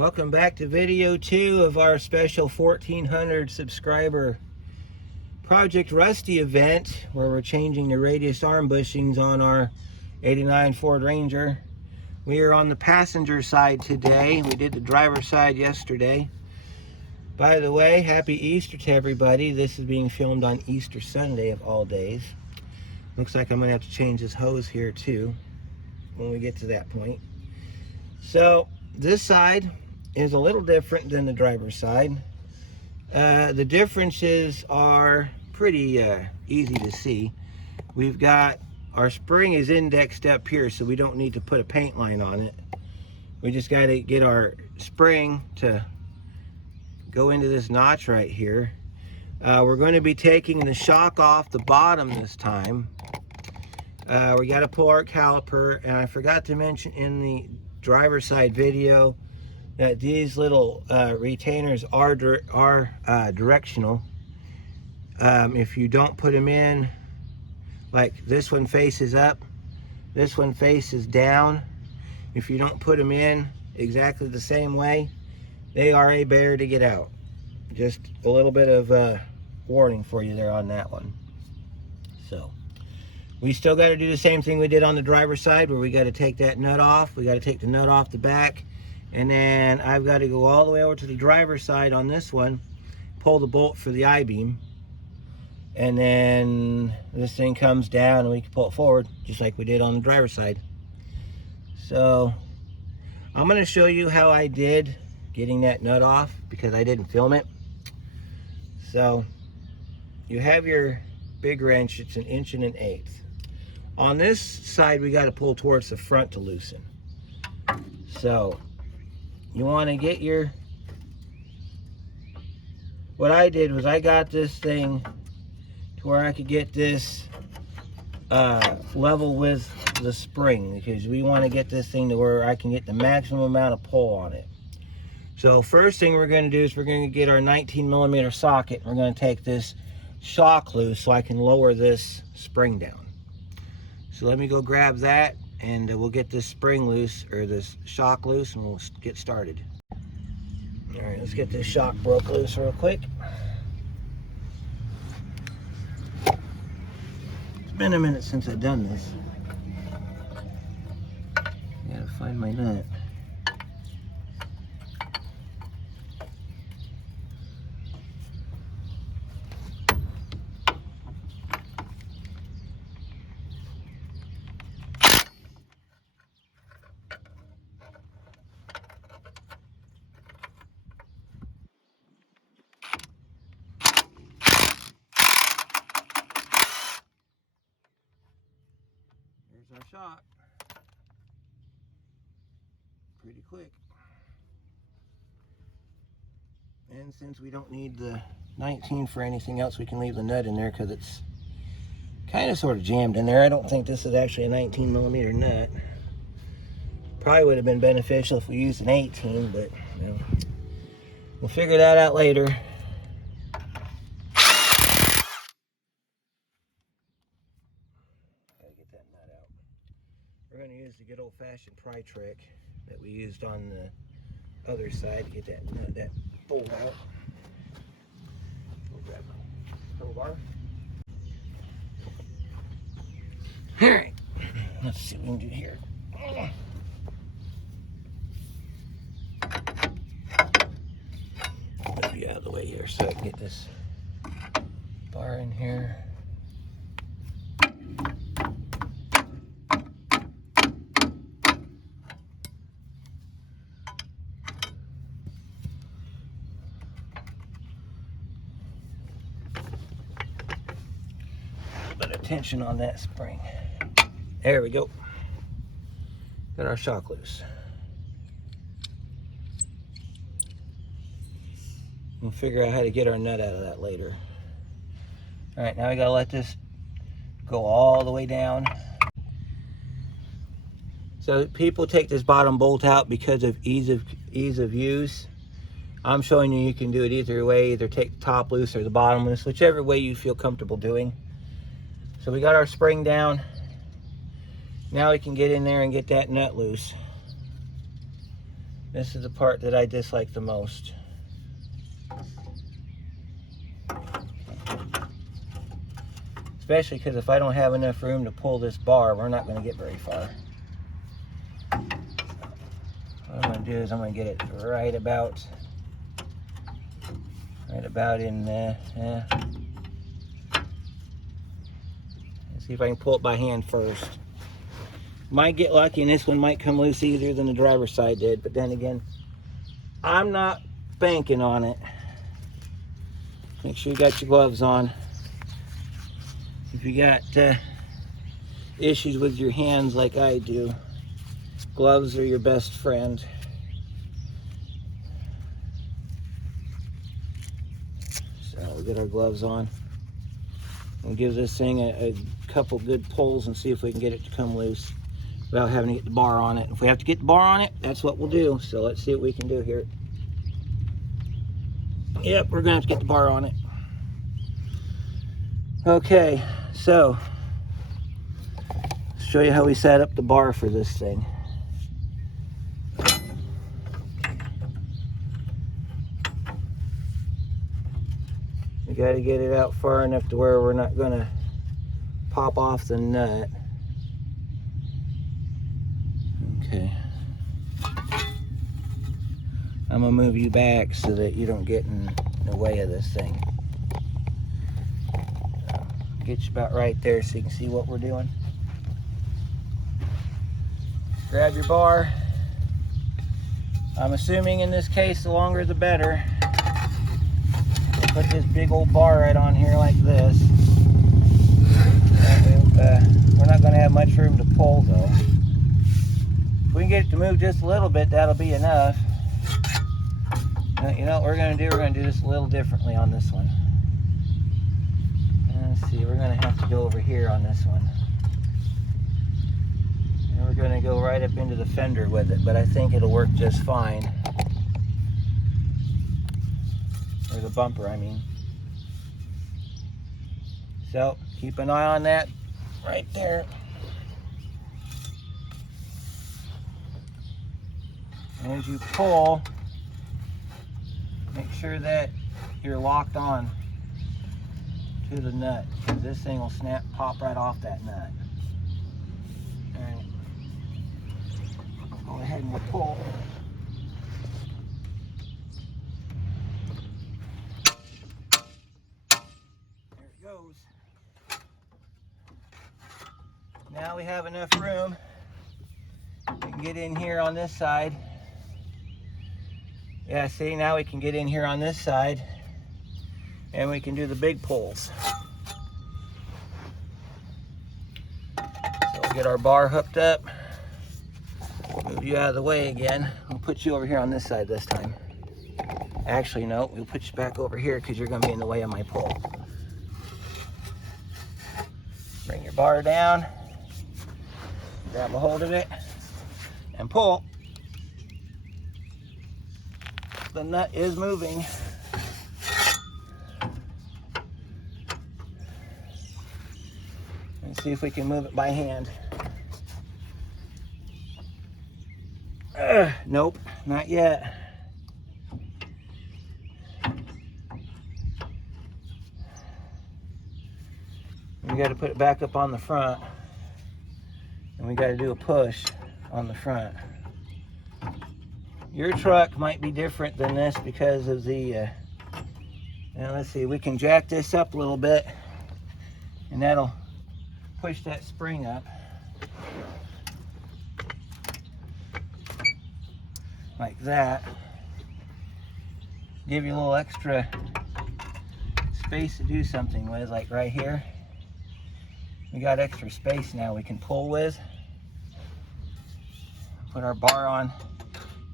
Welcome back to video 2 of our special 1400 subscriber Project Rusty event, where we're changing the radius arm bushings on our 89 Ford Ranger. We are on the passenger side today. We did the driver's side yesterday. By the way, happy Easter to everybody. This is being filmed on Easter Sunday of all days. Looks like I'm going to have to change this hose here too when we get to that point. So this side is a little different than the driver's side. The differences are pretty easy to see. We've got our spring is indexed up here, so we don't need to put a paint line on it. We just got to get our spring to go into this notch right here. We're going to be taking the shock off the bottom this time. We got to pull our caliper, and I forgot to mention in the driver's side video that these little retainers are directional. If you don't put them in, like this one faces up, this one faces down, if you don't put them in exactly the same way, they are a bear to get out. Just a little bit of warning for you there on that one. So we still got to do the same thing we did on the driver's side, where we got to take that nut off. We got to take the nut off the back, and then I've got to go all the way over to the driver's side on this one, pull the bolt for the I-beam, and then this thing comes down and we can pull it forward just like we did on the driver's side. So I'm going to show you how I did getting that nut off because I didn't film it. So you have your big wrench. It's 1 1/8. On this side we got to pull towards the front to loosen. So you want to get your, what I did was I got this thing to where I could get this level with the spring, because we want to get this thing to where I can get the maximum amount of pull on it. So first thing we're going to do is we're going to get our 19mm socket. We're going to take this shock loose so I can lower this spring down. So let me go grab that, and we'll get this spring loose, or this shock loose, and we'll get started. All right, let's get this shock broke loose real quick. It's been a minute since I've done this. I gotta find my nut. Our shot pretty quick, and since we don't need the 19 for anything else, we can leave the nut in there because it's kind of sort of jammed in there. I don't think this is actually a 19mm nut. Probably would have been beneficial if we used an 18, but you know, we'll figure that out later. We're going to use the good old-fashioned pry trick that we used on the other side to get that bolt out. We'll grab my crowbar. Alright, let's see what we can do here. Move you out of the way here so I can get this bar in here. Tension on that spring. There we go. Got our shock loose. We'll figure out how to get our nut out of that later. All right, now we gotta let this go all the way down. So people take this bottom bolt out because of ease of use. I'm showing you can do it either way. Either take the top loose or the bottom loose, whichever way you feel comfortable doing. So we got our spring down. Now we can get in there and get that nut loose. This is the part that I dislike the most. Especially because if I don't have enough room to pull this bar, we're not going to get very far. What I'm going to do is I'm going to get it right about in there. Yeah. Let's see if I can pull it by hand first. Might get lucky and this one might come loose easier than the driver's side did, but then again, I'm not banking on it. Make sure you got your gloves on. If you got issues with your hands like I do, gloves are your best friend. So we'll get our gloves on. We'll give this thing a couple good pulls and see if we can get it to come loose without having to get the bar on it. If we have to get the bar on it, that's what we'll do. So let's see what we can do here. Yep, we're gonna have to get the bar on it. Okay, so let's show you how we set up the bar for this thing. We got to get it out far enough to where we're not going to pop off the nut. Okay. I'm going to move you back so that you don't get in the way of this thing. Get you about right there so you can see what we're doing. Grab your bar. I'm assuming in this case the longer the better. We'll put this big old bar right on here like this. We're not going to have much room to pull though. If we can get it to move just a little bit, that'll be enough. You know what we're going to do? We're going to do this a little differently on this one. Let's see, we're going to have to go over here on this one. And we're going to go right up into the fender with it, but I think it'll work just fine. Or the bumper, I mean. So, keep an eye on that right there. And as you pull, make sure that you're locked on to the nut, because this thing will pop right off that nut. Alright, go ahead and we'll pull. There it goes. Now we have enough room. We can get in here on this side. Yeah, see, now we can get in here on this side and we can do the big pulls. So we'll get our bar hooked up. Move you out of the way again. We'll put you over here on this side this time. Actually, no, we'll put you back over here because you're going to be in the way of my pull. Bring your bar down, grab a hold of it, and pull. The nut is moving. Let's see if we can move it by hand. Nope, not yet. We got to put it back up on the front, and we got to do a push on the front. Your truck might be different than this because of the, now let's see, we can jack this up a little bit and that'll push that spring up. Like that. Give you a little extra space to do something with, like right here. We got extra space now we can pull with. Put our bar on.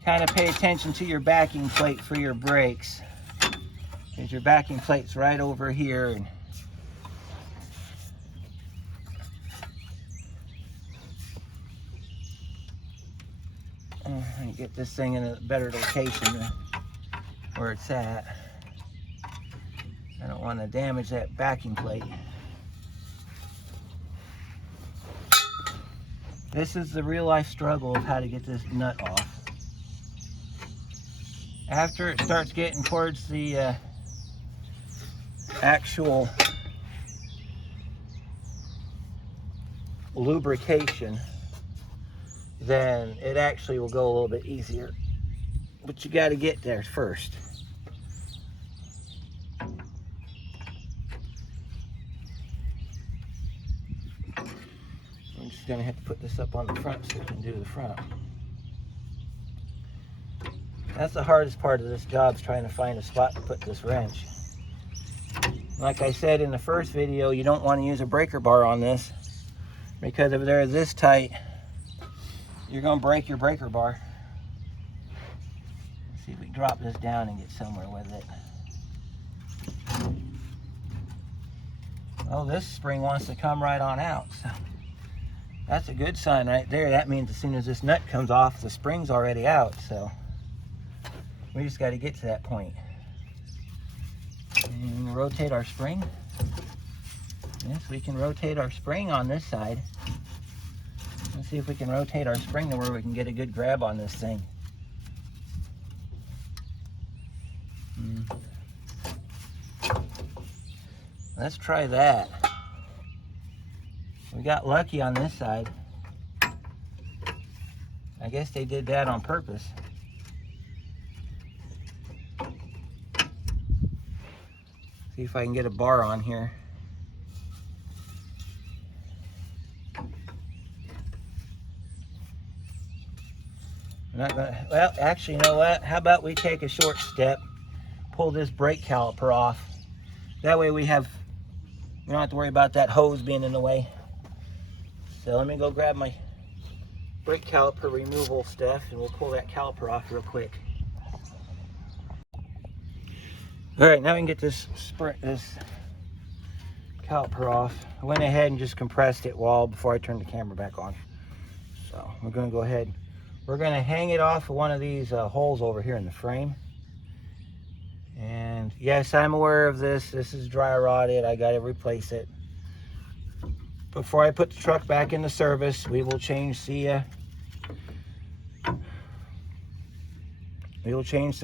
Kind of pay attention to your backing plate for your brakes, because your backing plate's right over here. And get this thing in a better location than where it's at. I don't want to damage that backing plate. This is the real life struggle of how to get this nut off. After it starts getting towards the actual lubrication, then it actually will go a little bit easier. But you got to get there first. I'm just going to have to put this up on the front so we can do the front. That's the hardest part of this job, is trying to find a spot to put this wrench. Like I said in the first video, you don't want to use a breaker bar on this, because if they're this tight, you're going to break your breaker bar. Let's see if we can drop this down and get somewhere with it. Oh, this spring wants to come right on out. So that's a good sign right there. That means as soon as this nut comes off, the spring's already out. So we just got to get to that point. And rotate our spring. Yes, we can rotate our spring on this side. Let's see if we can rotate our spring to where we can get a good grab on this thing. Let's try that. We got lucky on this side. I guess they did that on purpose. See if I can get a bar on here. I'm not gonna, well, actually, you know what? How about we take a short step, pull this brake caliper off. That way we don't have to worry about that hose being in the way. So let me go grab my brake caliper removal stuff and we'll pull that caliper off real quick. All right, now we can get this caliper off. I went ahead and just compressed it before I turned the camera back on. So we're gonna go ahead. We're gonna hang it off of one of these holes over here in the frame. And yes, I'm aware of this. This is dry rotted. I gotta replace it. Before I put the truck back into service, we will change the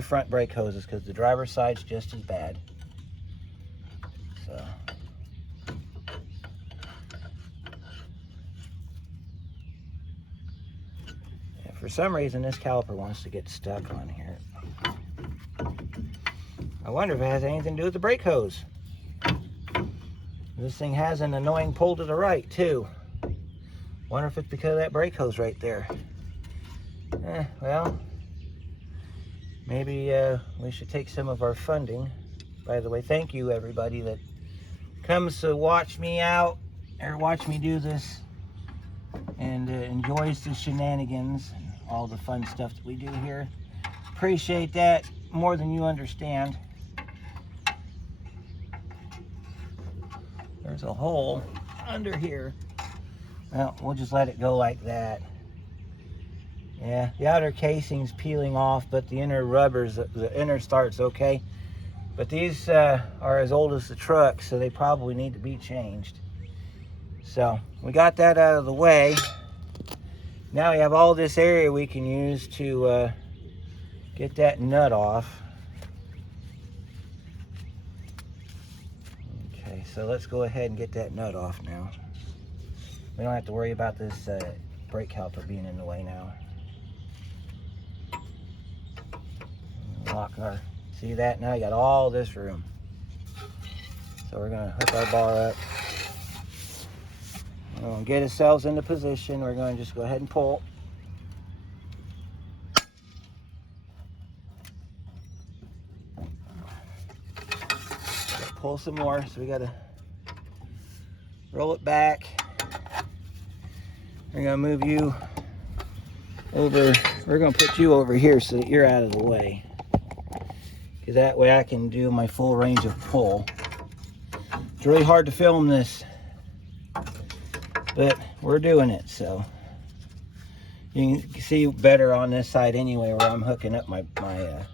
front brake hoses, because the driver's side's just as bad. So yeah, for some reason this caliper wants to get stuck on here. I wonder if it has anything to do with the brake hose. This thing has an annoying pull to the right too. Wonder if it's because of that brake hose right there. Well, maybe we should take some of our funding. By the way, thank you everybody that comes to watch me out or watch me do this and enjoys the shenanigans and all the fun stuff that we do here. Appreciate that more than you understand. There's a hole under here. Well, we'll just let it go like that. Yeah, the outer casing's peeling off, but the inner rubbers, the inner start's okay. But these are as old as the truck, so they probably need to be changed. So we got that out of the way. Now we have all this area we can use to get that nut off. Okay, so let's go ahead and get that nut off now. We don't have to worry about this brake caliper being in the way now. Lock our, see that? Now you got all this room. So we're gonna hook our bar up. We're gonna get ourselves into position. We're gonna just go ahead and pull. Pull some more, so we gotta roll it back. We're gonna move you over. We're gonna put you over here so that you're out of the way, because that way I can do my full range of pull. It's really hard to film this, but we're doing it, so you can see better on this side anyway, where I'm hooking up my thing.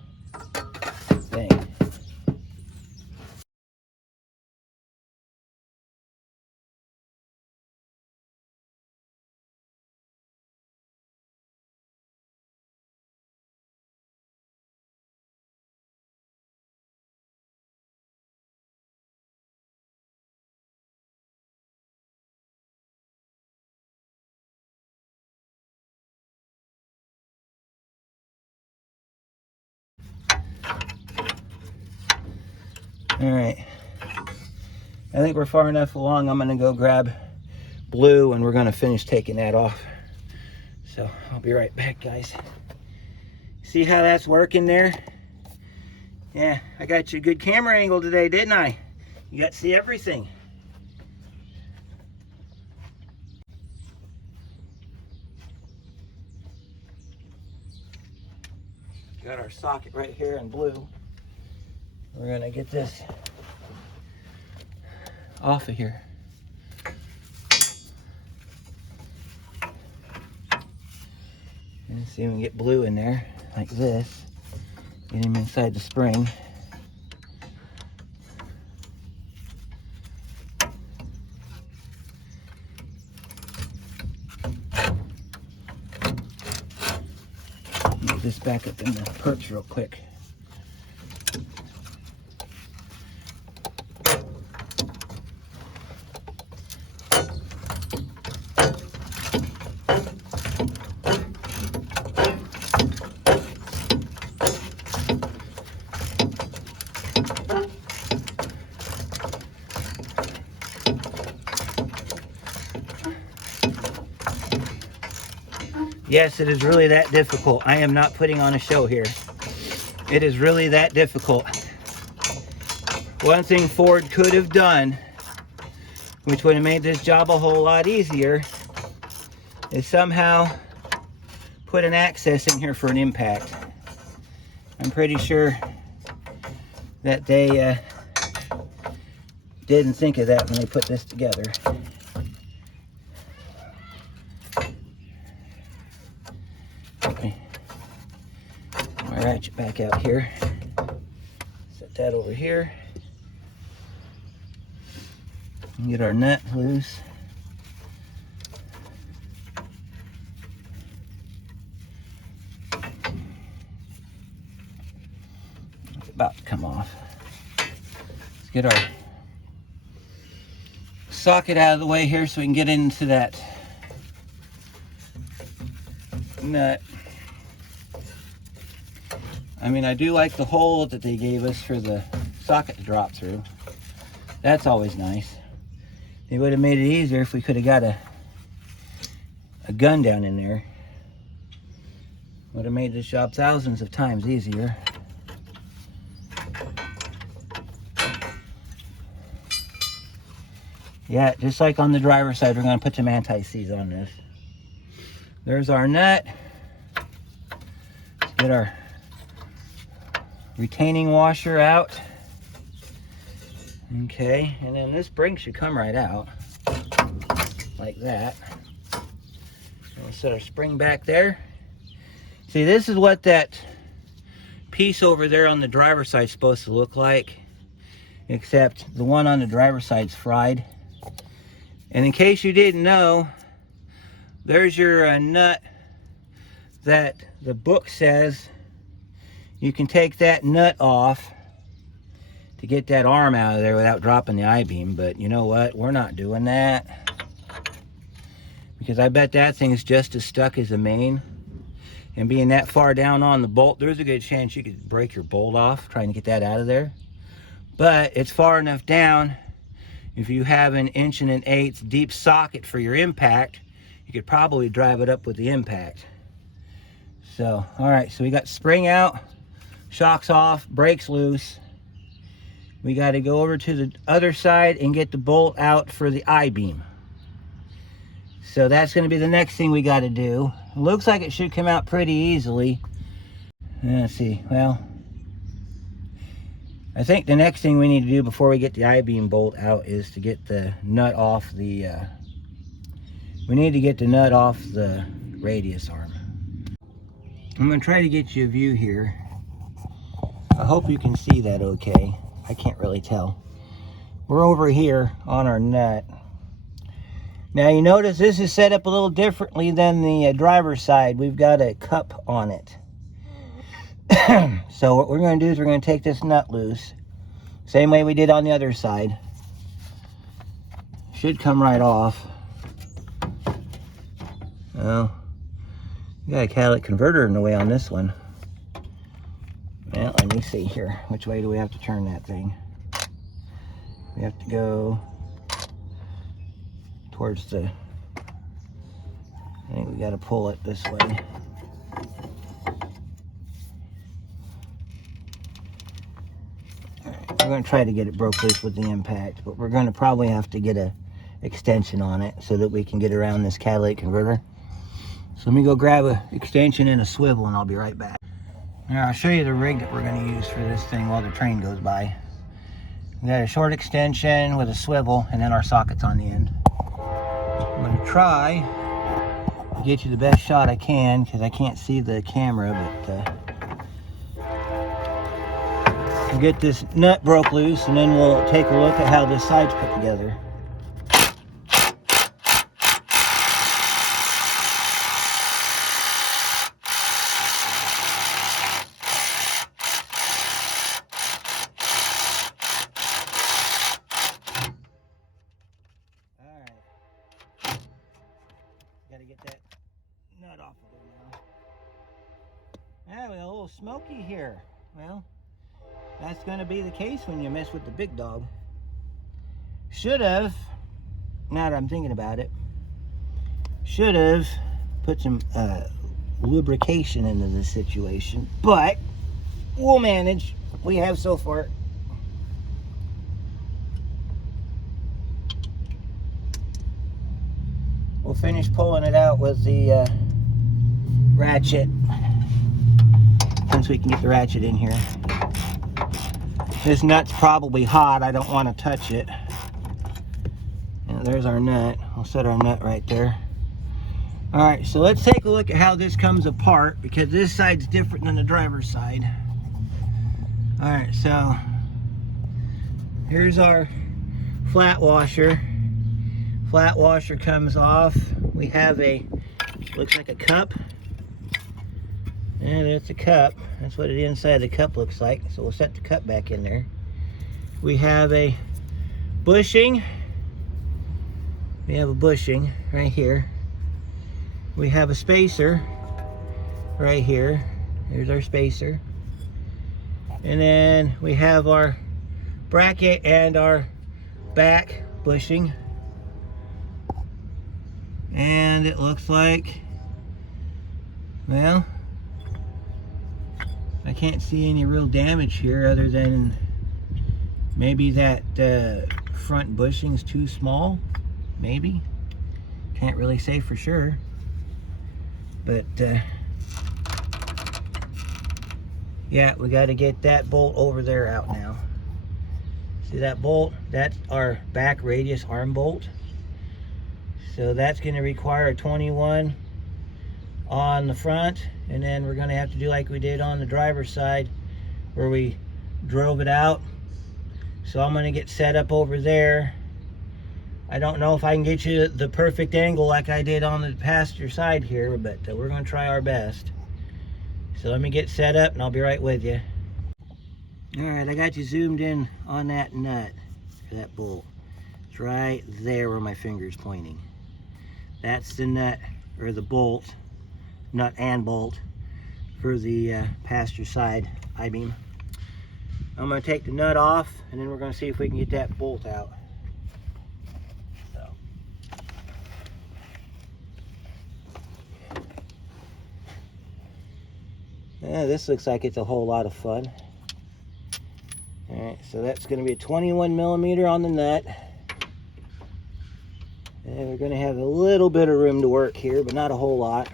All right. I think we're far enough along. I'm gonna go grab blue and we're gonna finish taking that off. So I'll be right back, guys. See how that's working there? Yeah, I got you a good camera angle today, didn't I? You got to see everything. Got our socket right here in blue. We're gonna get this off of here. And see if we can get blue in there like this. Get him inside the spring. Move this back up in the perch real quick. Yes, it is really that difficult. I am not putting on a show here. It is really that difficult. One thing Ford could have done, which would have made this job a whole lot easier, is somehow put an access in here for an impact. I'm pretty sure that they didn't think of that when they put this together. My ratchet back out here. Set that over here. And get our nut loose. It's about to come off. Let's get our socket out of the way here so we can get into that nut. I mean, I do like the hole that they gave us for the socket to drop through. That's always nice. It would have made it easier if we could have got a gun down in there. Would have made this job thousands of times easier. Yeah, just like on the driver's side, we're going to put some anti-seize on this. There's our nut. Let's get our retaining washer out. Okay, and then this spring should come right out like that. We'll set our spring back there. See, this is what that piece over there on the driver's side is supposed to look like, except the one on the driver's side's fried. And in case you didn't know, there's your nut that the book says you can take that nut off to get that arm out of there without dropping the I-beam. But you know what? We're not doing that, because I bet that thing is just as stuck as the main. And being that far down on the bolt, there's a good chance you could break your bolt off trying to get that out of there. But it's far enough down, if you have an 1 1/8" deep socket for your impact, you could probably drive it up with the impact. So, all right, so we got spring out, shocks off, brakes loose. We got to go over to the other side and get the bolt out for the I-beam. So that's going to be the next thing we got to do. It looks like it should come out pretty easily. Let's see, well, I think the next thing we need to do before we get the I-beam bolt out is to get the nut off the, we need to get the nut off the radius arm. I'm going to try to get you a view here. I hope you can see that okay. I can't really tell. We're over here on our nut. Now you notice this is set up a little differently than the driver's side. We've got a cup on it. So what we're going to do is we're going to take this nut loose. Same way we did on the other side. Should come right off. Well, we got a catalytic converter in the way on this one. Well, let me see here. Which way do we have to turn that thing? We have to go towards the, I think we got to pull it this way. We're going to try to get it broke loose with the impact, but we're going to probably have to get a extension on it so that we can get around this catalytic converter. So let me go grab an extension and a swivel and I'll be right back. Now I'll show you the rig that we're going to use for this thing while the train goes by. We got a short extension with a swivel and then our sockets on the end. I'm going to try to get you the best shot I can because I can't see the camera, but we'll get this nut broke loose and then we'll take a look at how this side's put together. Got to get that nut off of there now. Ah, we got a little smoky here. Well, that's going to be the case when you mess with the big dog. Should have, now that I'm thinking about it, should have put some lubrication into this situation, but we'll manage. We have so far. We'll finish pulling it out with the ratchet once we can get the ratchet in here. This nut's probably hot. I don't want to touch it. And there's our nut. I'll set our nut right there. Alright, so let's take a look at how this comes apart because this side's different than the driver's side. Alright, so here's our flat washer. Flat washer comes off. We have a, looks like a cup. And it's a cup. That's what the inside of the cup looks like. So we'll set the cup back in there. We have a bushing. We have a bushing right here. We have a spacer right here. Here's our spacer. And then we have our bracket and our back bushing. And it looks like, well, I can't see any real damage here other than maybe that front bushing's too small, maybe. Can't really say for sure. But yeah, we got to get that bolt over there out now. See that bolt? That's our back radius arm bolt. So that's going to require a 21 on the front, and then we're going to have to do like we did on the driver's side where we drove it out. So I'm going to get set up over there. I don't know if I can get you the perfect angle like I did on the passenger side here, but we're going to try our best. So let me get set up and I'll be right with you. Alright, I got you zoomed in on that nut for that bolt. It's right there where my finger's pointing. That's the nut, or the bolt, nut and bolt, for the passenger side I-beam. I'm going to take the nut off, and then we're going to see if we can get that bolt out. So. Yeah, this looks like it's a whole lot of fun. Alright, so that's going to be a 21 millimeter on the nut. And we're going to have a little bit of room to work here, but not a whole lot.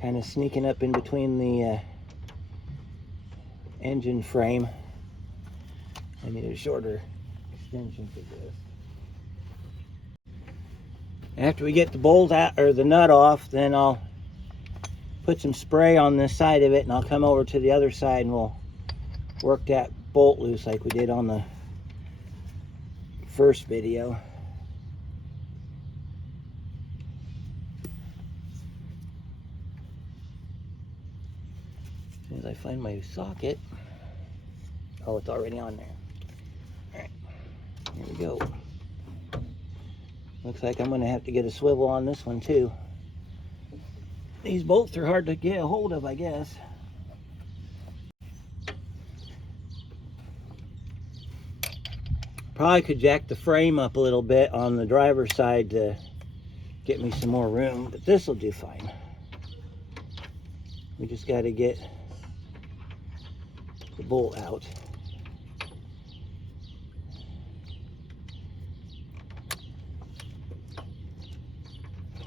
Kind of sneaking up in between the engine frame. I need a shorter extension for this. After we get the bolt out, or the nut off, then I'll put some spray on this side of it and I'll come over to the other side and we'll work that bolt loose like we did on the first video. As soon as I find my socket. Oh, it's already on there. Alright, here we go. Looks like I'm going to have to get a swivel on this one too. These bolts are hard to get a hold of, I guess. Probably could jack the frame up a little bit on the driver's side to get me some more room, but this will do fine. We just got to get the bolt out.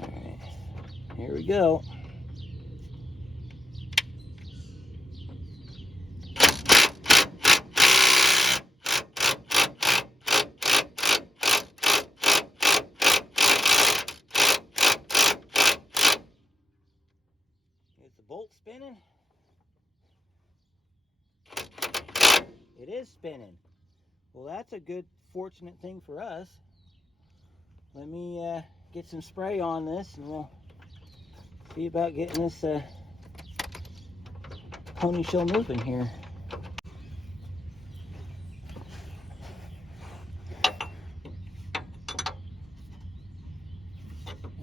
All right, here we go. Bolt spinning? It is spinning. Well, that's a good, fortunate thing for us. Let me get some spray on this and we'll see about getting this pony show moving here.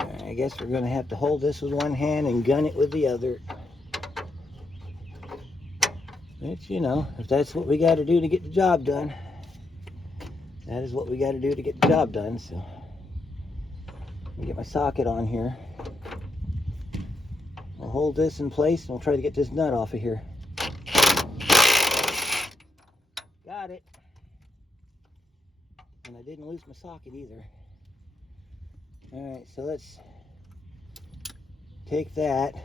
Alright, I guess we're going to have to hold this with one hand and gun it with the other. Which, you know, if that's what we got to do to get the job done, that is what we got to do to get the job done. So, let me get my socket on here. I'll hold this in place and we'll try to get this nut off of here. Got it. And I didn't lose my socket either. Alright, so let's take that.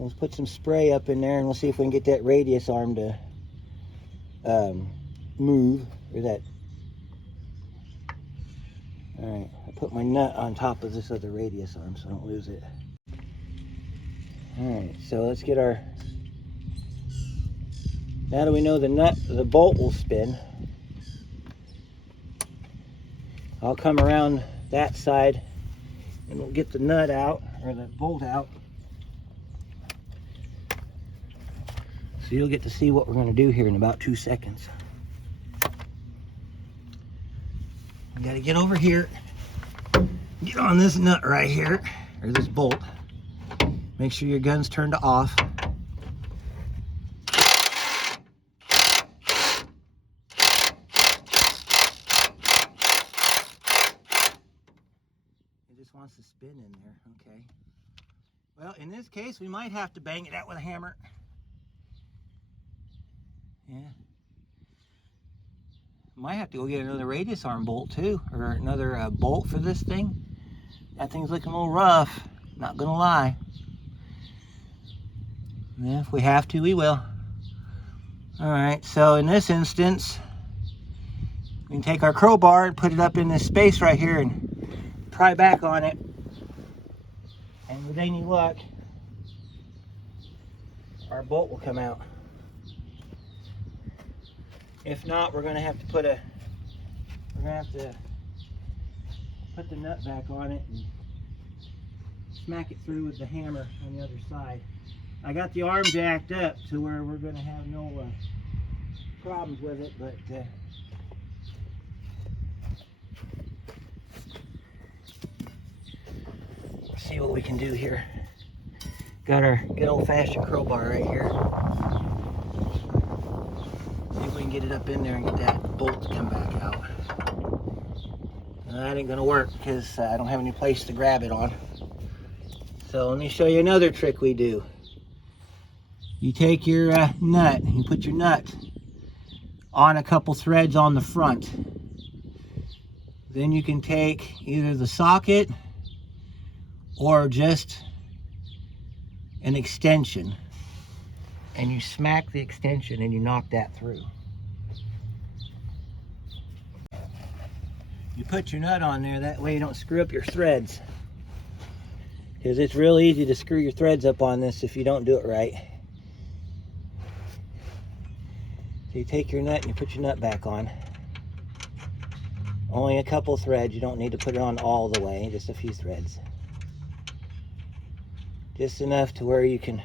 Let's put some spray up in there and we'll see if we can get that radius arm to move, or that. Alright, I put my nut on top of this other radius arm so I don't lose it. Alright, so let's get our, now that we know the bolt will spin, I'll come around that side and we'll get the nut out, or the bolt out. So you'll get to see what we're going to do here in about 2 seconds. You got to get over here, get on this nut right here, or this bolt. Make sure your gun's turned to off. It just wants to spin in there, okay. Well, in this case, we might have to bang it out with a hammer. Yeah. Might have to go get another radius arm bolt too, or another bolt for this thing. That thing's looking a little rough, not gonna lie. Yeah, if we have to, we will. Alright, so in this instance, we can take our crowbar and put it up in this space right here and pry back on it. And with any luck, our bolt will come out. If not, we're going to have to put the nut back on it and smack it through with the hammer on the other side. I got the arm jacked up to where we're going to have no problems with it, but let's see what we can do here. Got our good old-fashioned crowbar right here. See if we can get it up in there and get that bolt to come back out. That ain't gonna work because I don't have any place to grab it on. So let me show you another trick we do. You take your nut, you put your nut on a couple threads on the front. Then you can take either the socket or just an extension, and you smack the extension and you knock that through. You put your nut on there, that way you don't screw up your threads, because it's real easy to screw your threads up on this if you don't do it right. So you take your nut and you put your nut back on. Only a couple threads, you don't need to put it on all the way, just a few threads. Just enough to where you can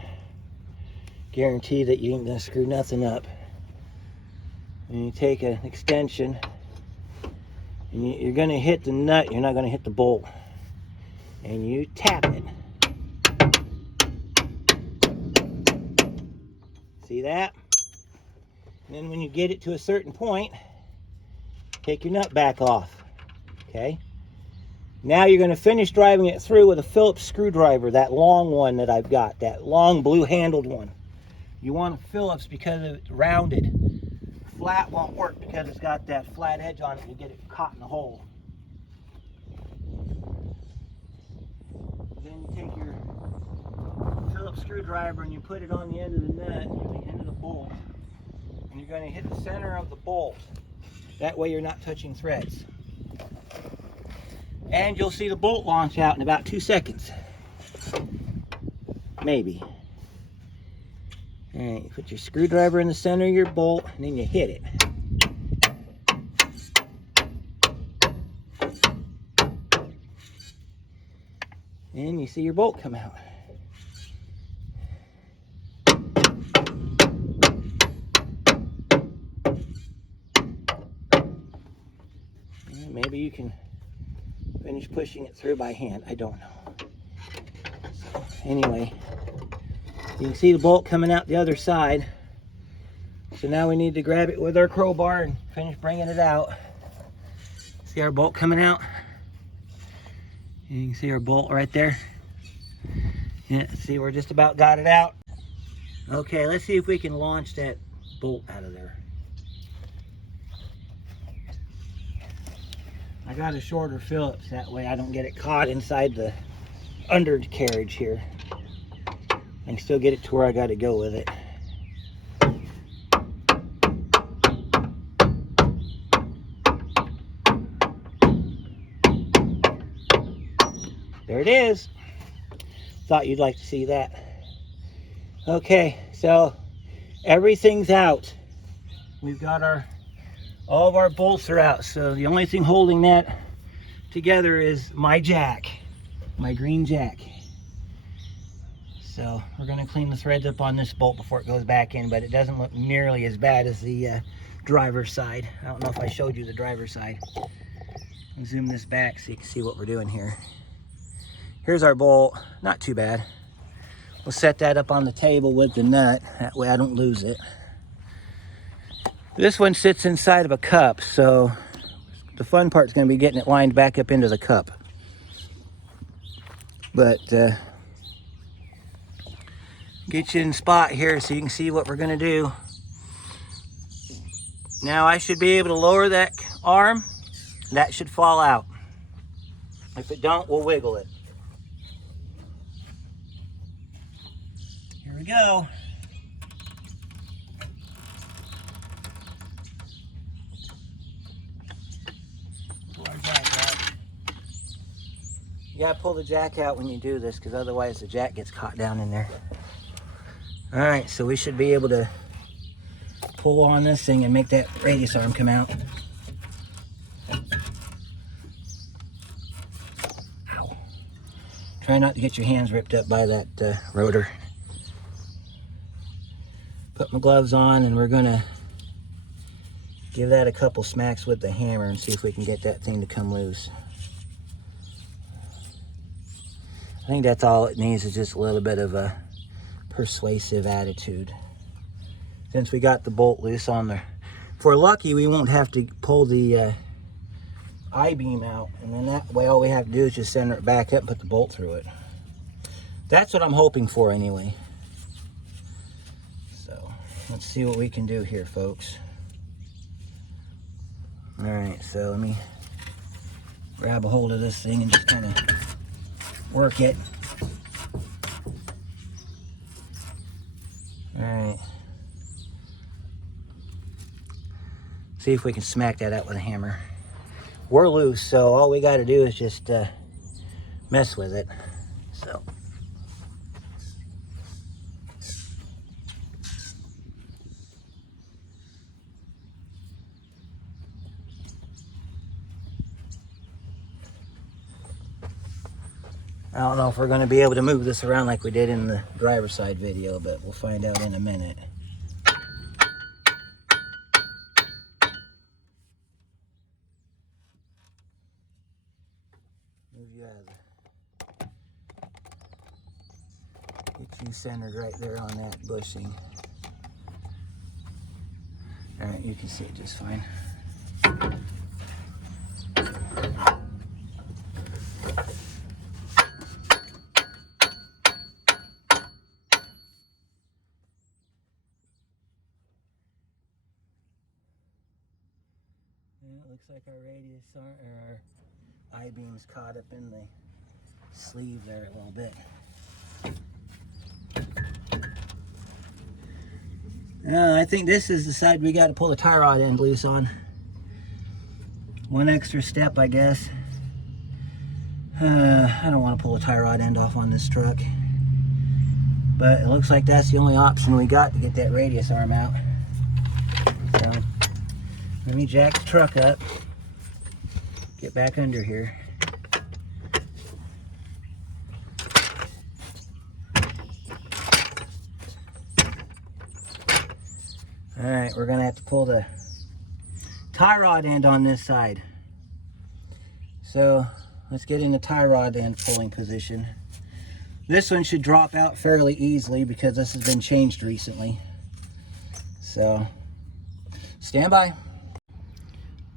guarantee that you ain't gonna screw nothing up. And you take an extension, and you're gonna hit the nut, you're not gonna hit the bolt. And you tap it. See that? And then when you get it to a certain point, Take your nut back off. Okay. Now you're going to finish driving it through with a Phillips screwdriver, that long one that I've got, that long blue handled one. You want a Phillips because it's rounded. Flat won't work because it's got that flat edge on it. You get it caught in the hole. Then you take your Phillips screwdriver and you put it on the end of the nut, the end of the bolt, and you're going to hit the center of the bolt. That way you're not touching threads. And you'll see the bolt launch out in about 2 seconds. Maybe. Alright, put your screwdriver in the center of your bolt and then you hit it. And you see your bolt come out. And maybe you can finish pushing it through by hand. I don't know. So, anyway, you can see the bolt coming out the other side. So now we need to grab it with our crowbar and finish bringing it out. See our bolt coming out? You can see our bolt right there. Yeah, see, we're just about got it out. Okay, let's see if we can launch that bolt out of there. I got a shorter Phillips, that way I don't get it caught inside the undercarriage here. I can still get it to where I got to go with it. There it is. Thought you'd like to see that. Okay, so everything's out. We've got all of our bolts are out. So the only thing holding that together is my jack, my green jack. So we're going to clean the threads up on this bolt before it goes back in, but it doesn't look nearly as bad as the driver's side. I don't know if I showed you the driver's side. I'll zoom this back so you can see what we're doing here. Here's our bolt, not too bad. We'll set that up on the table with the nut, that way I don't lose it. This one sits inside of a cup, so the fun part's going to be getting it lined back up into the cup. But get you in spot here so you can see what we're going to do. Now I should be able to lower that arm. That should fall out. If it don't, we'll wiggle it. Here we go. Pull our jack out. You gotta pull the jack out when you do this, because otherwise the jack gets caught down in there. All right, so we should be able to pull on this thing and make that radius arm come out. Ow. Try not to get your hands ripped up by that rotor. Put my gloves on and we're gonna give that a couple smacks with the hammer and see if we can get that thing to come loose. I think that's all it needs, is just a little bit of a persuasive attitude. Since we got the bolt loose on there, if we're lucky, we won't have to pull the I-beam out, and then that way all we have to do is just center it back up and put the bolt through it. That's what I'm hoping for anyway. So let's see what we can do here, folks. All right, so let me grab a hold of this thing and just kind of work it. All right. See if we can smack that out with a hammer. We're loose, so all we got to do is just mess with it. So. I don't know if we're going to be able to move this around like we did in the driver's side video, but we'll find out in a minute. Move you out of the... Get you centered right there on that bushing. Alright, you can see it just fine. it looks like our radius or our I-beam's caught up in the sleeve there a little bit. I think this is the side we got to pull the tie rod end loose on. One extra step, I guess. I don't want to pull the tie rod end off on this truck, but it looks like that's the only option we got to get that radius arm out. So let me jack the truck up, get back under here. All right, we're gonna have to pull the tie rod end on this side. So let's get in the tie rod end pulling position. This one should drop out fairly easily because this has been changed recently. So stand by.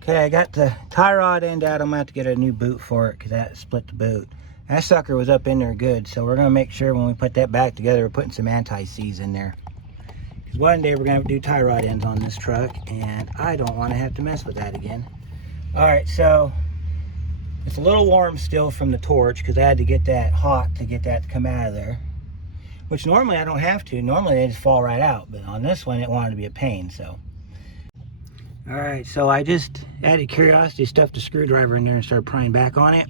Okay, I got the tie rod end out. I'm gonna have to get a new boot for it because that split the boot. That sucker was up in there good, so we're gonna make sure when we put that back together, we're putting some anti-seize in there. Because one day we're gonna have to do tie rod ends on this truck, and I don't want to have to mess with that again. All right, so it's a little warm still from the torch because I had to get that hot to get that to come out of there. Which normally I don't have to. Normally they just fall right out, but on this one it wanted to be a pain, so. All right, so I just added curiosity, stuffed a screwdriver in there and started prying back on it.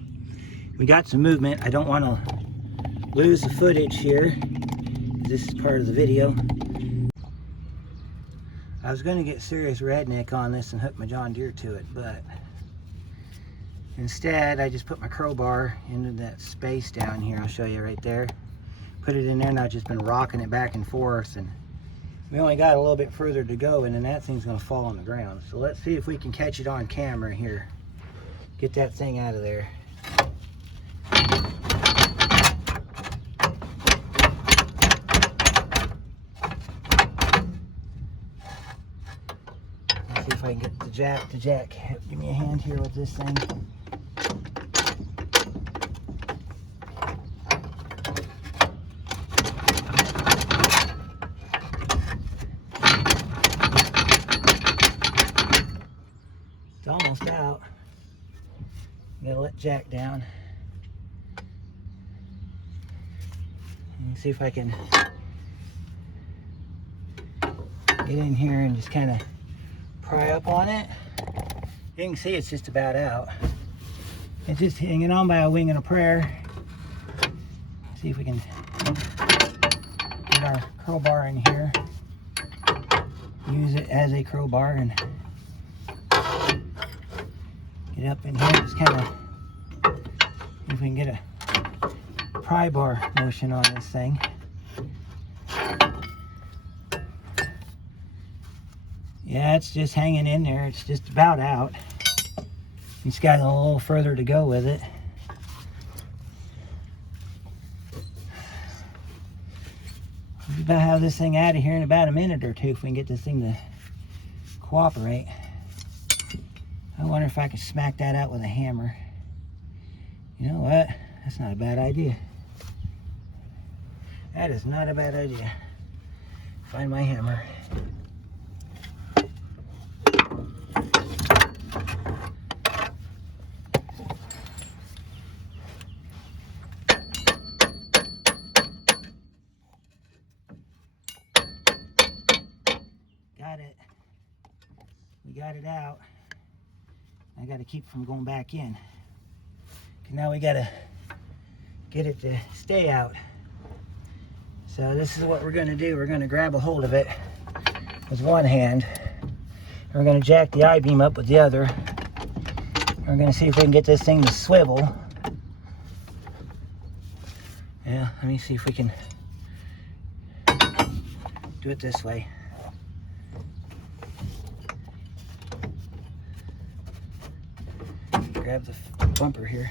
We got some movement. I don't want to lose the footage here. This is part of the video. I was going to get serious redneck on this and hook my John Deere to it, but instead I just put my crowbar into that space down here. I'll show you right there. Put it in there and I've just been rocking it back and forth, and we only got a little bit further to go, and then that thing's going to fall on the ground. So let's see if we can catch it on camera here. Get that thing out of there. Let's see if I can get the jack to jack. Give me a hand here with this thing. It's almost out. Gotta let jack down. Let me see if I can get in here and just kind of pry up on it. You can see it's just about out. It's just hanging on by a wing and a prayer. See if we can get our crowbar in here. Use it as a crowbar and get up in here. Just kind of see if we can get a pry bar motion on this thing. Yeah, it's just hanging in there. It's just about out. It's got a little further to go with it. We'll about have this thing out of here in about a minute or two if we can get this thing to cooperate. I wonder if I could smack that out with a hammer. You know what? That's not a bad idea. That is not a bad idea. Find my hammer. Got it. We got it out. I got to keep from going back in. Now we got to get it to stay out. So this is what we're going to do. We're going to grab a hold of it with one hand. And we're going to jack the I-beam up with the other. We're going to see if we can get this thing to swivel. Yeah, let me see if we can do it this way. Grab the bumper here.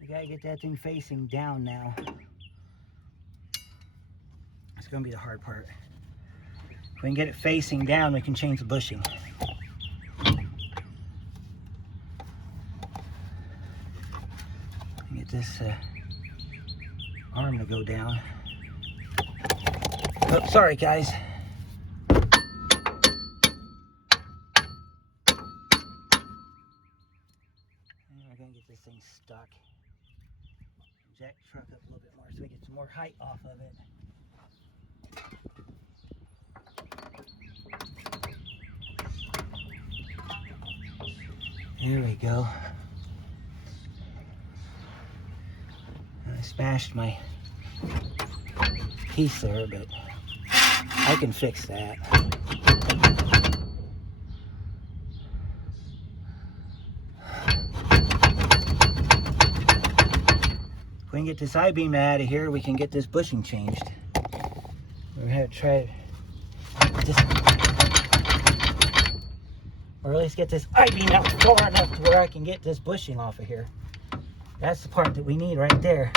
We gotta get that thing facing down now. It's gonna be the hard part. If we can get it facing down, we can change the bushing. Get this arm to go down. Oh, sorry guys. I'm gonna get this thing stuck. Jack the truck up a little bit more so we get some more height off of it. There we go. I smashed my piece there, but I can fix that. If we can get this I-beam out of here, we can get this bushing changed. We're gonna have to try just, or at least get this I-beam out far enough to where I can get this bushing off of here. That's the part that we need right there.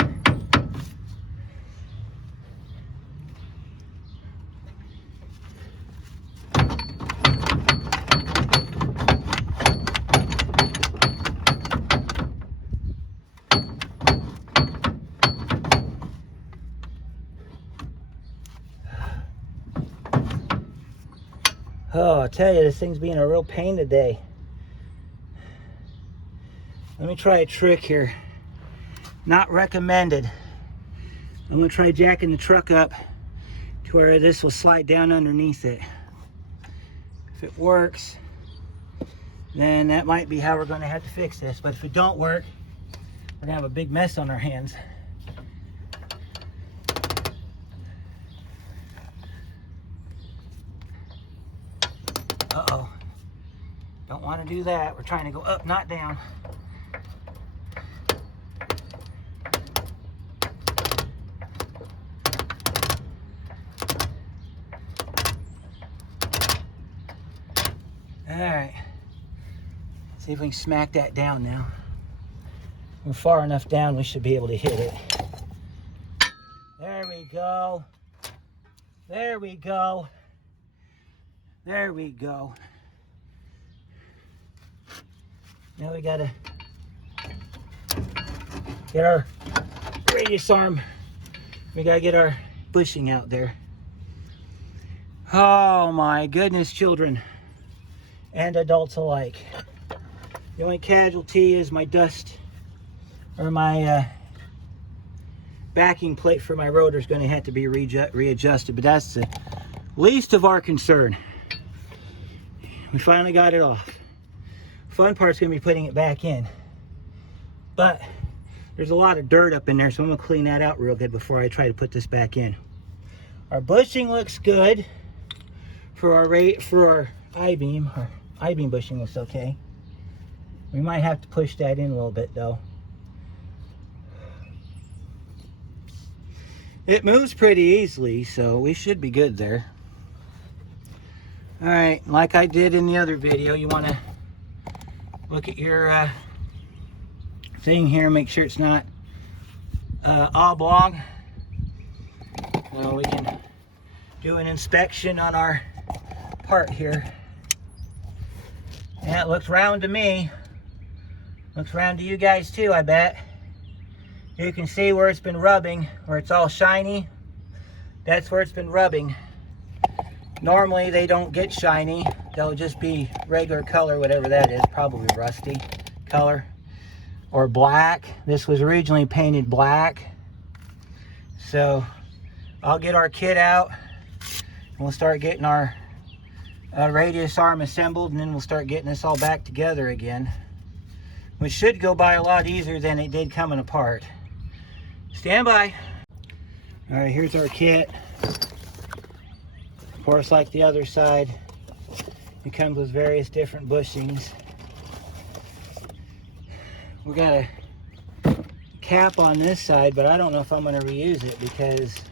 Oh, I tell you, this thing's being a real pain today. Let me try a trick here. Not recommended. I'm going to try jacking the truck up to where this will slide down underneath it. If it works, then that might be how we're going to have to fix this. But if it don't work, we're going to have a big mess on our hands. Uh-oh. Don't want to do that. We're trying to go up, not down. Alright. See if we can smack that down now. We're far enough down, we should be able to hit it. There we go. There we go. There we go. Now we gotta get our radius arm. We gotta get our bushing out there. Oh my goodness, children and adults alike. The only casualty is my dust, or my backing plate for my rotor is going to have to be readjusted, but that's the least of our concern. We finally got it off. Fun part's going to be putting it back in, but there's a lot of dirt up in there, so I'm going to clean that out real good before I try to put this back in. Our bushing looks good for our I-beam. Our I-beam bushing looks okay. We might have to push that in a little bit though. It moves pretty easily, so we should be good there. Alright, like I did in the other video, you want to look at your thing here, make sure it's not oblong. We can do an inspection on our part here. Yeah, it looks round to me. Looks round to you guys too, I bet. You can see where it's been rubbing, where it's all shiny. That's where it's been rubbing. Normally they don't get shiny. They'll just be regular color, whatever that is, probably rusty color or black. This was originally painted black. So I'll get our kit out and we'll start getting our radius arm assembled, and then we'll start getting this all back together again, which should go by a lot easier than it did coming apart. Stand by. All right, here's our kit. Of course, like the other side, it comes with various different bushings. We got a cap on this side, but I don't know if I'm going to reuse it because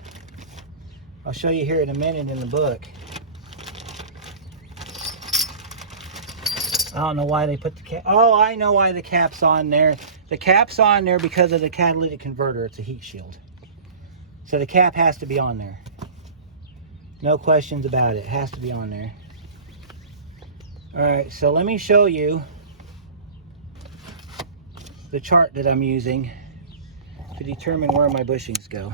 I'll show you here in a minute in the book. I don't know why they put the cap. Oh, I know why the cap's on there. The cap's on there because of the catalytic converter. It's a heat shield. So the cap has to be on there. No questions about it. It has to be on there. Alright, so let me show you the chart that I'm using to determine where my bushings go.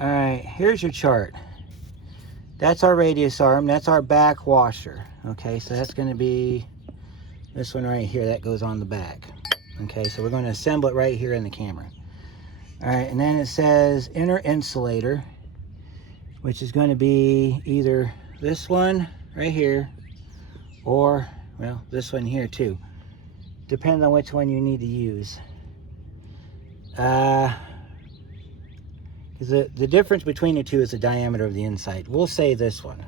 All right, here's your chart. That's our radius arm. That's our back washer. Okay, so that's going to be this one right here. That goes on the back. Okay, so we're going to assemble it right here in the camera. All right, and then it says inner insulator, which is going to be either this one right here or, well, this one here too. Depends on which one you need to use. Because the difference between the two is the diameter of the inside. We'll say this one.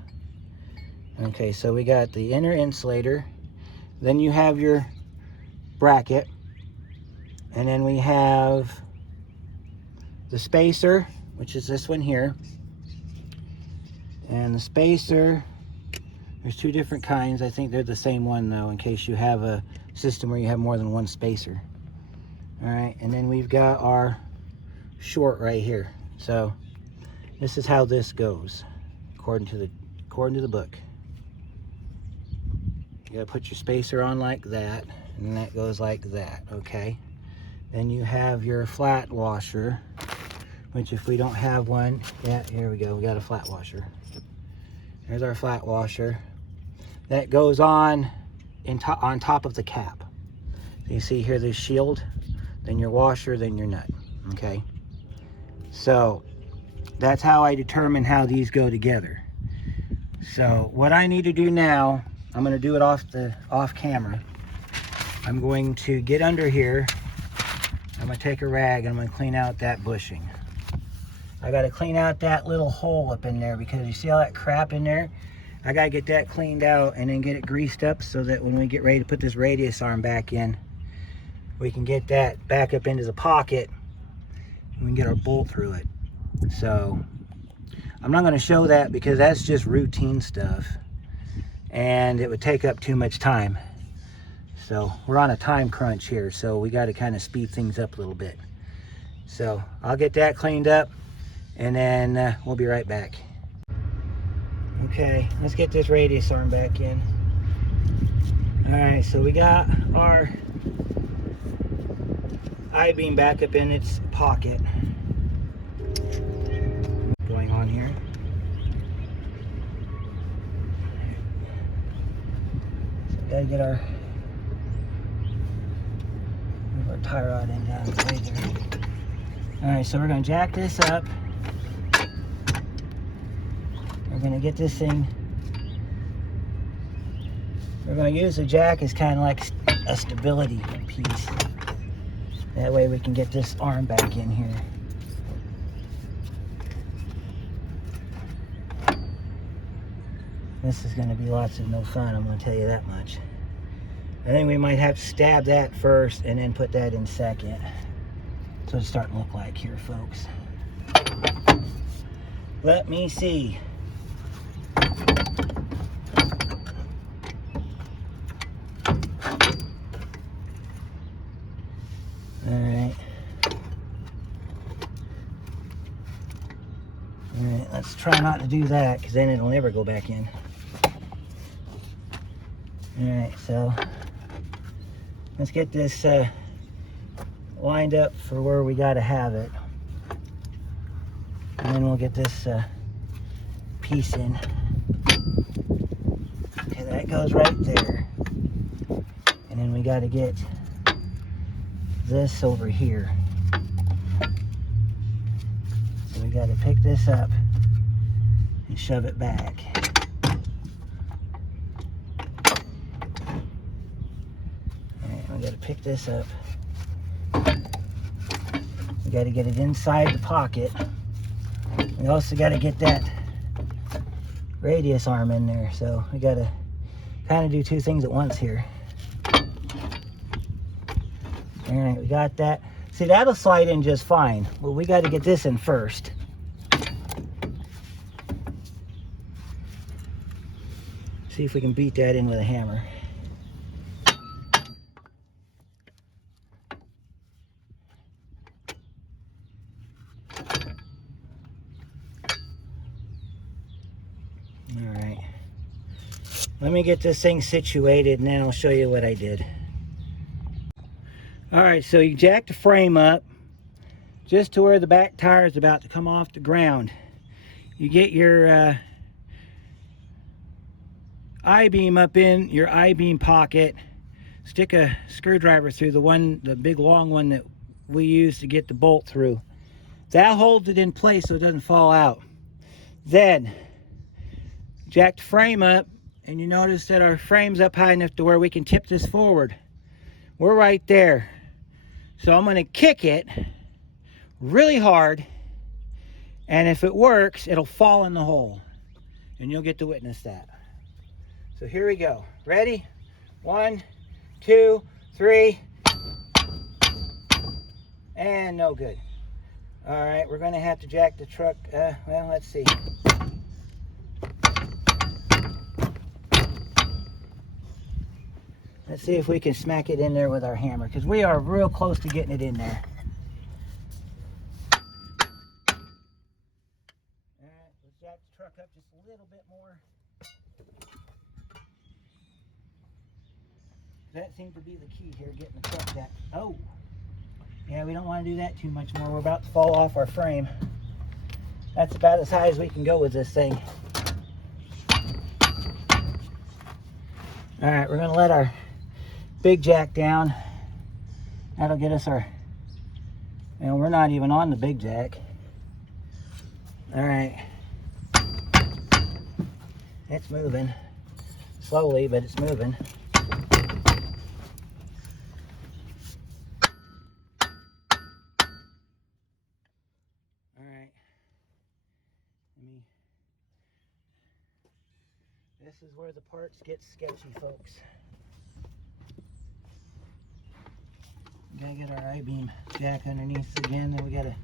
Okay, so we got the inner insulator. Then you have your bracket. And then we have the spacer, which is this one here. And the spacer, there's two different kinds. I think they're the same one though, in case you have a system where you have more than one spacer. All right, and then we've got our short right here. So this is how this goes, according to the book. You gotta put your spacer on like that, and that goes like that, okay? Then you have your flat washer, which if we don't have one, yeah, here we go, we got a flat washer. There's our flat washer. That goes on top of the cap. So you see here this shield, then your washer, then your nut, okay? So that's how I determine how these go together. So what I need to do now, I'm gonna do it off camera. I'm going to get under here. I'm gonna take a rag and I'm gonna clean out that bushing. I gotta clean out that little hole up in there because you see all that crap in there? I gotta get that cleaned out and then get it greased up so that when we get ready to put this radius arm back in, we can get that back up into the pocket and we can get our bolt through it. So I'm not gonna show that because that's just routine stuff and it would take up too much time. So we're on a time crunch here, so we got to kind of speed things up a little bit. So I'll get that cleaned up and then we'll be right back. Okay, let's get this radius arm back in. All right, so we got our I-beam back up in its pocket. What's going on here? So we gotta get our tie rod in down the way there. All right, so we're gonna jack this up. We're gonna get this thing. We're gonna use the jack as kind of like a stability piece. That way we can get this arm back in here. This is gonna be lots of no fun, I'm gonna tell you that much. I think we might have to stab that first and then put that in second. So it's starting to look like here, folks. Let me see. Alright. Alright, let's try not to do that because then it'll never go back in. Alright, so let's get this lined up for where we got to have it. And then we'll get this piece in. Okay, that goes right there. And then we got to get this over here. So we got to pick this up and shove it back. We got to pick this up. We got to get it inside the pocket. We also got to get that radius arm in there. So we got to kind of do two things at once here. All right, we got that. See, that'll slide in just fine. But we got to get this in first. See if we can beat that in with a hammer. Let me get this thing situated and then I'll show you what I did. All right, so you jack the frame up just to where the back tire is about to come off the ground. You get your I-beam up in your I-beam pocket, stick a screwdriver through the big long one that we use to get the bolt through. That holds it in place so it doesn't fall out. Then jack the frame up, and you notice that our frame's up high enough to where we can tip this forward. We're right there. So I'm going to kick it really hard, and if it works, it'll fall in the hole, and you'll get to witness that. So here we go. Ready? 1, 2, 3. And no good. All right, we're going to have to jack the truck. Well, let's see. Let's see if we can smack it in there with our hammer, because we are real close to getting it in there. All right, let's jack the truck up just a little bit more. That seemed to be the key here, getting the truck jacked. Oh, yeah, we don't want to do that too much more. We're about to fall off our frame. That's about as high as we can go with this thing. All right, we're going to let our big jack down. That'll get us our, and we're not even on the big jack. All right. It's moving. Slowly, but it's moving. This is where the parts get sketchy, folks. We gotta get our I-beam jack underneath again, then we gotta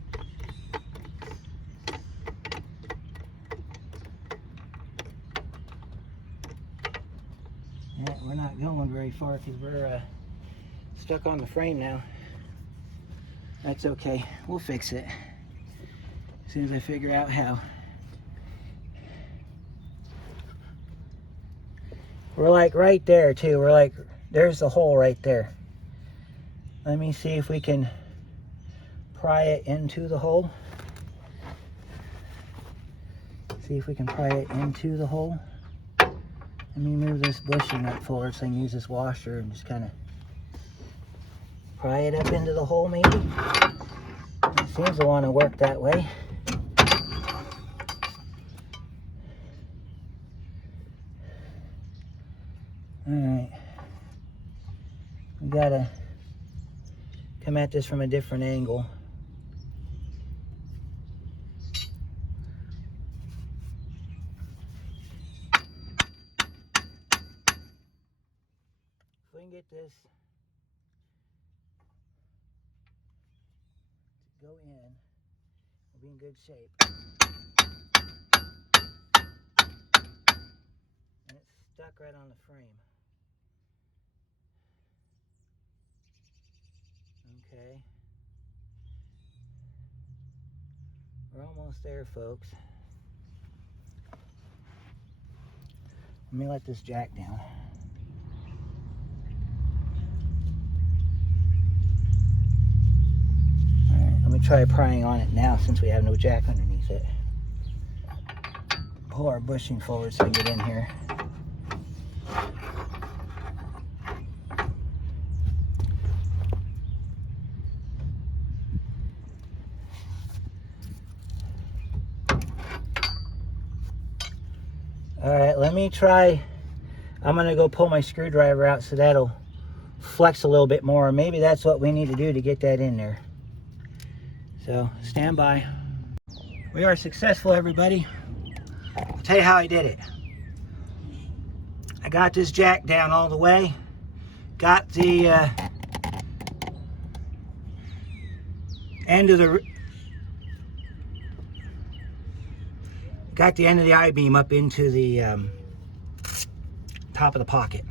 we're not going very far because we're stuck on the frame now. That's okay, we'll fix it as soon as I figure out how. We're like right there too. We're like, there's the hole right there. Let me see if we can pry it into the hole. See if we can pry it into the hole. Let me move this bushing up forward so I can use this washer and just kind of pry it up into the hole maybe. It seems to want to work that way. Alright, we gotta come at this from a different angle. If we can get this to go in, we'll be in good shape. And it's stuck right on the frame. Okay, we're almost there, folks. Let me let this jack down. All right, let me try prying on it now since we have no jack underneath it. Pull our bushing forward so we can get in here. All right, let me try. I'm gonna go pull my screwdriver out so that'll flex a little bit more. Maybe that's what we need to do to get that in there. So stand by. We are successful, everybody. I'll tell you how I did it. I got this jack down all the way. Got the end of the I-beam up into the top of the pocket.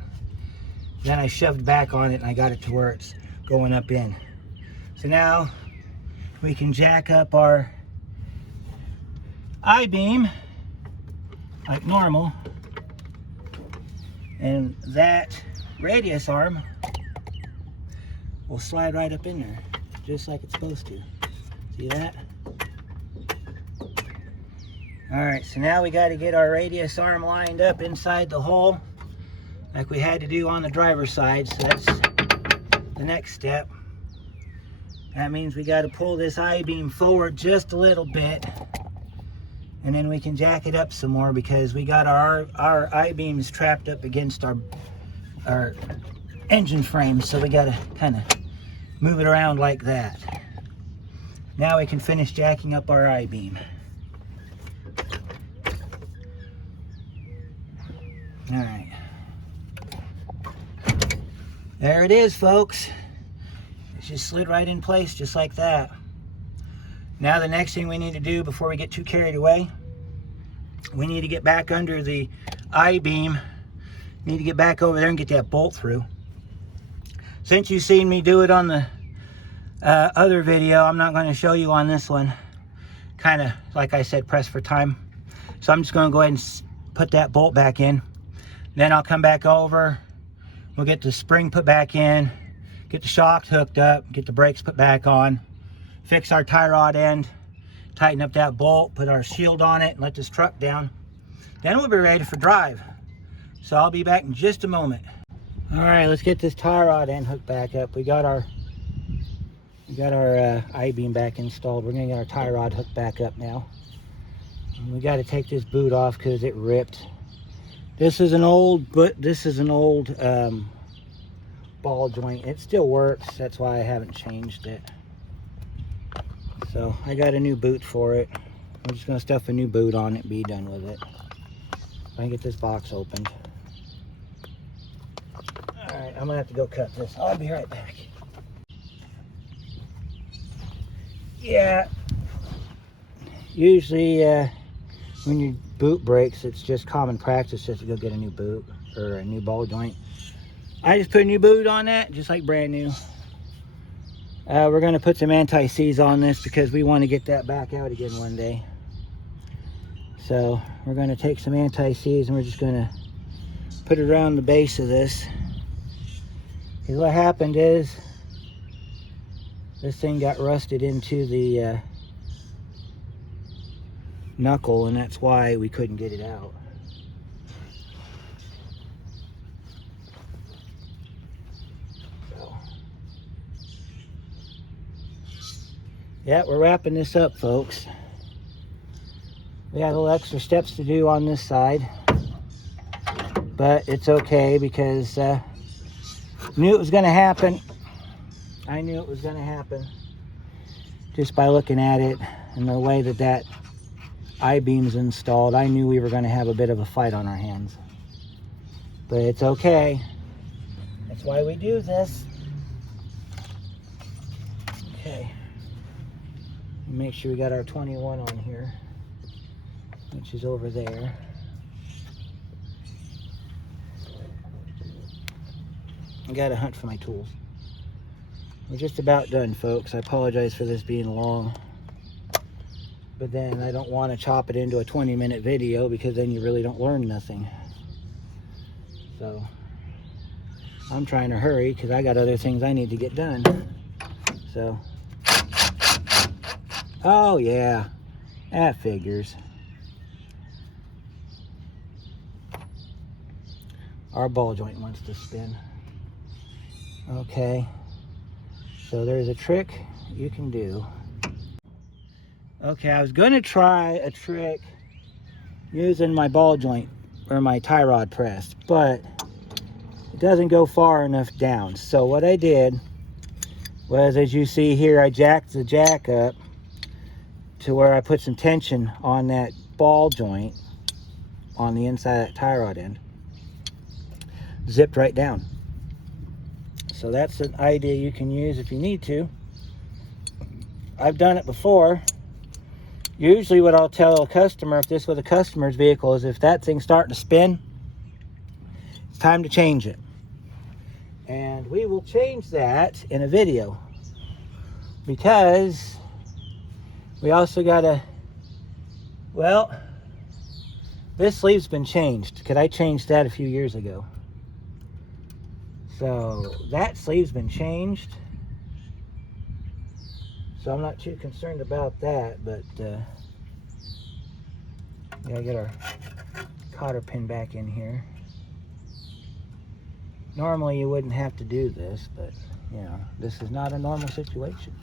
Then I shoved back on it and I got it to where it's going up in. So now we can jack up our I-beam like normal, and that radius arm will slide right up in there just like it's supposed to. See that? All right, so now we got to get our radius arm lined up inside the hole like we had to do on the driver's side. So that's the next step. That means we got to pull this I-beam forward just a little bit, and then we can jack it up some more because we got our I-beams trapped up against our engine frame, so we got to kind of move it around like that. Now we can finish jacking up our I-beam. All right. There it is, folks. It just slid right in place just like that. Now the next thing we need to do before we get too carried away, we need to get back under the I-beam. Need to get back over there and get that bolt through. Since you've seen me do it on the other video, I'm not going to show you on this one. Kind of, like I said, pressed for time. So I'm just going to go ahead and put that bolt back in. Then I'll come back over. We'll get the spring put back in, get the shocks hooked up, get the brakes put back on, fix our tie rod end, tighten up that bolt, put our shield on it, and let this truck down. Then we'll be ready for drive. So I'll be back in just a moment. All right, let's get this tie rod end hooked back up. We got our I-beam back installed. We're gonna get our tie rod hooked back up now. And we got to take this boot off because it ripped. This is an old ball joint. It still works. That's why I haven't changed it. So I got a new boot for it. I'm just gonna stuff a new boot on it and be done with it. I can get this box opened. All right, I'm gonna have to go cut this. I'll be right back. Yeah, usually when your boot breaks, it's just common practice just to go get a new boot or a new ball joint. I just put a new boot on that, just like brand new. We're going to put some anti-seize on this because we want to get that back out again one day. So we're going to take some anti-seize and we're just going to put it around the base of this. Because what happened is this thing got rusted into the knuckle, and that's why we couldn't get it out. So, yeah, we're wrapping this up, folks. We got a little extra steps to do on this side, but it's okay because I knew it was going to happen. I knew it was going to happen just by looking at it and the way that I-beam's installed. I knew we were going to have a bit of a fight on our hands, but it's okay. That's why we do this. Okay, make sure we got our 21 on here, which is over there. I gotta hunt for my tools. We're just about done, folks. I apologize for this being long, but then I don't want to chop it into a 20-minute video because then you really don't learn nothing. So I'm trying to hurry because I got other things I need to get done. So, oh yeah, that figures. Our ball joint wants to spin. Okay. So there's a trick you can do. Okay, I was going to try a trick using my ball joint or my tie rod press, but it doesn't go far enough down. So what I did was, as you see here, I jacked the jack up to where I put some tension on that ball joint on the inside of that tie rod end. Zipped right down. So that's an idea you can use if you need to. I've done it before. Usually what I'll tell a customer, if this was a customer's vehicle, is if that thing's starting to spin, it's time to change it. And we will change that in a video, because we also gotta, well, this sleeve's been changed because I changed that a few years ago. So that sleeve's been changed. So I'm not too concerned about that, but gotta get our cotter pin back in here. Normally you wouldn't have to do this, but you know, this is not a normal situation.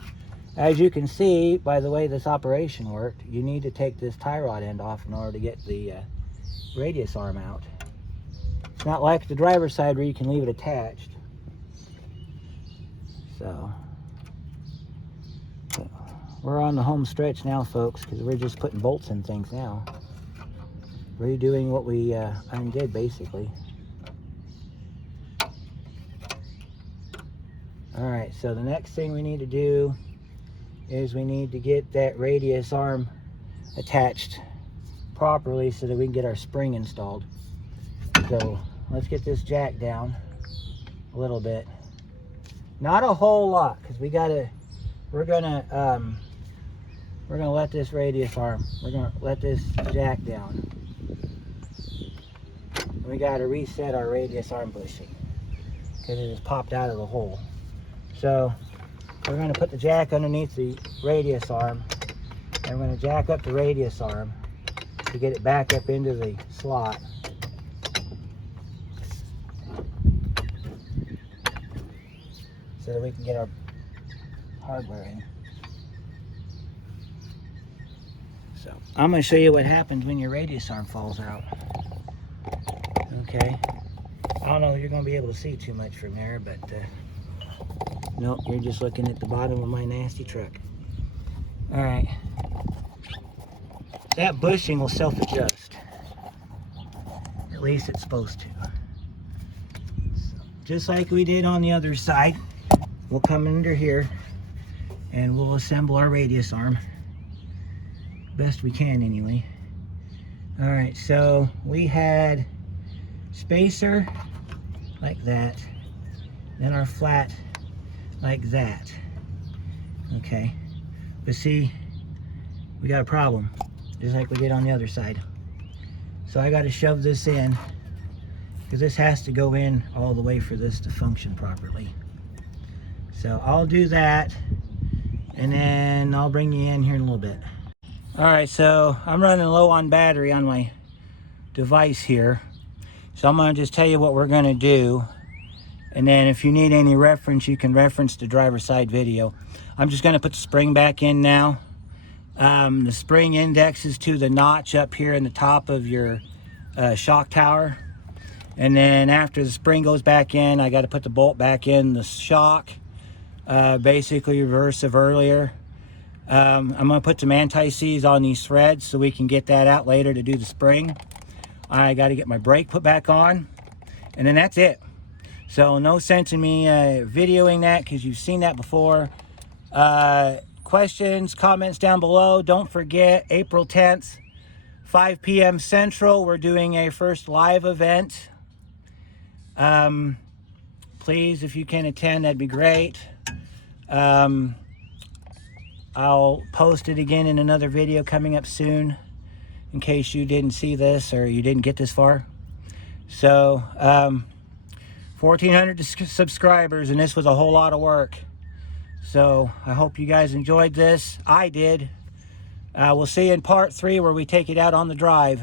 As you can see by the way this operation worked, you need to take this tie rod end off in order to get the radius arm out. It's not like the driver's side where you can leave it attached. So we're on the home stretch now, folks, because we're just putting bolts in things now. Redoing what we undid, basically. Alright, so the next thing we need to do is we need to get that radius arm attached properly so that we can get our spring installed. So let's get this jack down a little bit. Not a whole lot, because we're gonna let this radius arm, we're gonna let this jack down. We gotta reset our radius arm bushing because it has popped out of the hole. So we're gonna put the jack underneath the radius arm, and we're gonna jack up the radius arm to get it back up into the slot. So that we can get our hardware in. So I'm going to show you what happens when your radius arm falls out. Okay. I don't know if you're going to be able to see too much from there, but nope, you're just looking at the bottom of my nasty truck. Alright. That bushing will self-adjust. At least it's supposed to. So, just like we did on the other side, we'll come under here and we'll assemble our radius arm. Best we can anyway. Alright, so we had spacer like that, then our flat like that. Okay, but see, we got a problem, just like we did on the other side. So I got to shove this in, because this has to go in all the way for this to function properly. So I'll do that, and then I'll bring you in here in a little bit. Alright, so I'm running low on battery on my device here. So I'm going to just tell you what we're going to do. And then if you need any reference, you can reference the driver's side video. I'm just going to put the spring back in now. The spring indexes to the notch up here in the top of your shock tower. And then after the spring goes back in, I got to put the bolt back in the shock. Basically reverse of earlier. I'm going to put some anti-seize on these threads so we can get that out later to do the spring. I got to get my brake put back on, and then that's it. So no sense in me videoing that because you've seen that before. Questions, comments down below. Don't forget, April 10th, 5 p.m. Central, we're doing a first live event. Please, if you can attend, that'd be great. I'll post it again in another video coming up soon in case you didn't see this or you didn't get this far. So 1,400 subscribers, and this was a whole lot of work. So I hope you guys enjoyed this. I did. We'll see you in part 3 where we take it out on the drive.